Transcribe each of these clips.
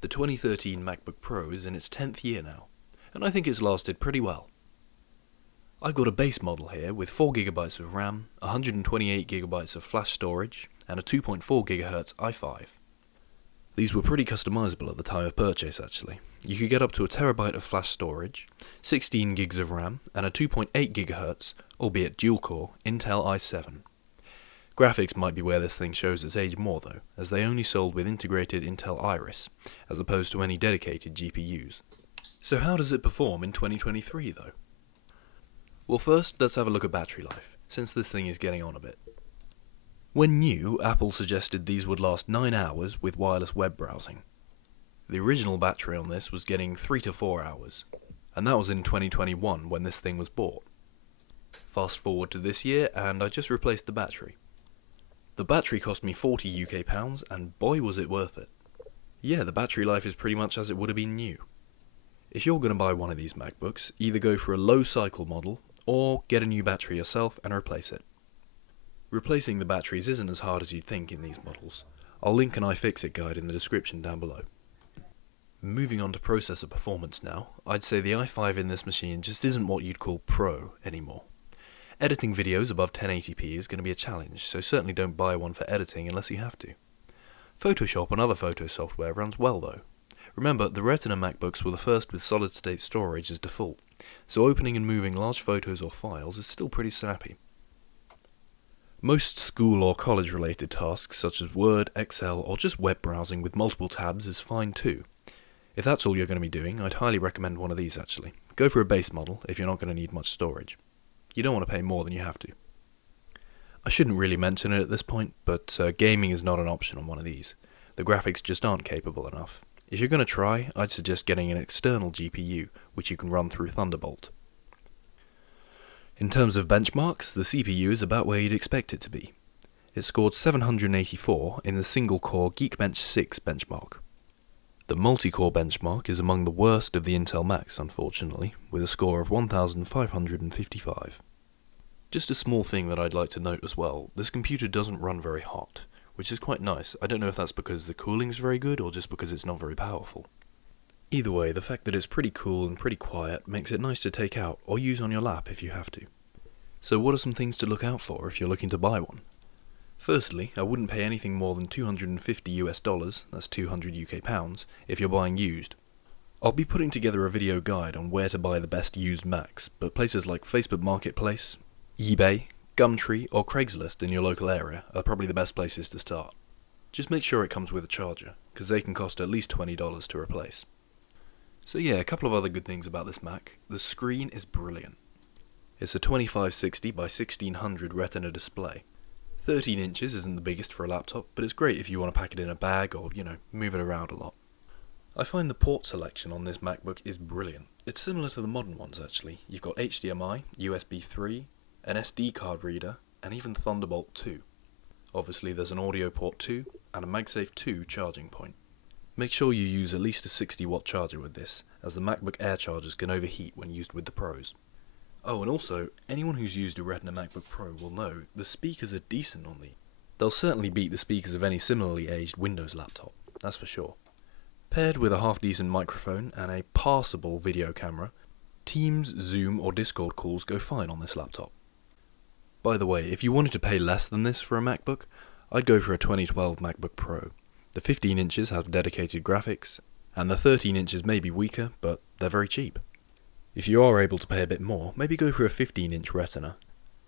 The 2013 MacBook Pro is in its 10th year now, and I think it's lasted pretty well. I've got a base model here with 4GB of RAM, 128GB of flash storage, and a 2.4 GHz i5. These were pretty customizable at the time of purchase actually. You could get up to a terabyte of flash storage, 16 gigs of RAM, and a 2.8 GHz, albeit dual-core, Intel i7. Graphics might be where this thing shows its age more though, as they only sold with integrated Intel Iris, as opposed to any dedicated GPUs. So how does it perform in 2023 though? Well, first let's have a look at battery life, since this thing is getting on a bit. When new, Apple suggested these would last 9 hours with wireless web browsing. The original battery on this was getting 3 to 4 hours, and that was in 2021 when this thing was bought. Fast forward to this year and I just replaced the battery. The battery cost me £40 UK, and boy was it worth it. Yeah, the battery life is pretty much as it would have been new. If you're going to buy one of these MacBooks, either go for a low cycle model, or get a new battery yourself and replace it. Replacing the batteries isn't as hard as you'd think in these models. I'll link an iFixit guide in the description down below. Moving on to processor performance now, I'd say the i5 in this machine just isn't what you'd call pro anymore. Editing videos above 1080p is going to be a challenge, so certainly don't buy one for editing unless you have to. Photoshop and other photo software runs well though. Remember, the Retina MacBooks were the first with solid-state storage as default, so opening and moving large photos or files is still pretty snappy. Most school or college-related tasks such as Word, Excel, or just web browsing with multiple tabs is fine too. If that's all you're going to be doing, I'd highly recommend one of these actually. Go for a base model if you're not going to need much storage. You don't want to pay more than you have to. I shouldn't really mention it at this point, but gaming is not an option on one of these. The graphics just aren't capable enough. If you're going to try, I'd suggest getting an external GPU, which you can run through Thunderbolt. In terms of benchmarks, the CPU is about where you'd expect it to be. It scored 784 in the single-core Geekbench 6 benchmark. The multi-core benchmark is among the worst of the Intel Macs, unfortunately, with a score of 1,555. Just a small thing that I'd like to note as well, this computer doesn't run very hot, which is quite nice. I don't know if that's because the cooling's very good or just because it's not very powerful. Either way, the fact that it's pretty cool and pretty quiet makes it nice to take out or use on your lap if you have to. So what are some things to look out for if you're looking to buy one? Firstly, I wouldn't pay anything more than $250, that's 200 UK pounds, if you're buying used. I'll be putting together a video guide on where to buy the best used Macs, but places like Facebook Marketplace, eBay, Gumtree, or Craigslist in your local area are probably the best places to start. Just make sure it comes with a charger, because they can cost at least $20 to replace. So yeah, a couple of other good things about this Mac. The screen is brilliant. It's a 2560 by 1600 Retina display. 13 inches isn't the biggest for a laptop, but it's great if you want to pack it in a bag or, move it around a lot. I find the port selection on this MacBook is brilliant. It's similar to the modern ones actually. You've got HDMI, USB 3, an SD card reader, and even Thunderbolt 2. Obviously there's an audio port too, and a MagSafe 2 charging point. Make sure you use at least a 60-watt charger with this, as the MacBook Air chargers can overheat when used with the Pros. Oh, and also, anyone who's used a Retina MacBook Pro will know the speakers are decent on these. They'll certainly beat the speakers of any similarly aged Windows laptop, that's for sure. Paired with a half-decent microphone and a passable video camera, Teams, Zoom or Discord calls go fine on this laptop. By the way, if you wanted to pay less than this for a MacBook, I'd go for a 2012 MacBook Pro. The 15 inches have dedicated graphics, and the 13 inches may be weaker, but they're very cheap. If you are able to pay a bit more, maybe go for a 15-inch Retina.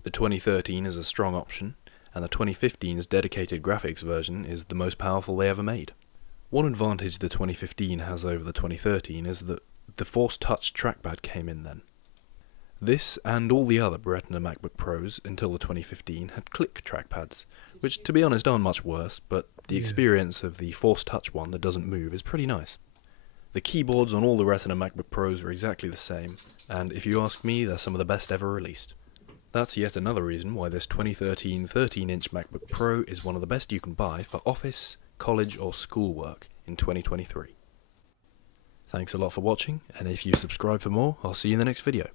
The 2013 is a strong option, and the 2015's dedicated graphics version is the most powerful they ever made. One advantage the 2015 has over the 2013 is that the Force Touch trackpad came in then. This and all the other Retina MacBook Pros until the 2015 had click trackpads, which to be honest aren't much worse, but the experience of the Force Touch one that doesn't move is pretty nice. The keyboards on all the Retina MacBook Pros are exactly the same, and if you ask me, they're some of the best ever released. That's yet another reason why this 2013 13-inch MacBook Pro is one of the best you can buy for office, college or schoolwork in 2023. Thanks a lot for watching, and if you subscribe for more, I'll see you in the next video.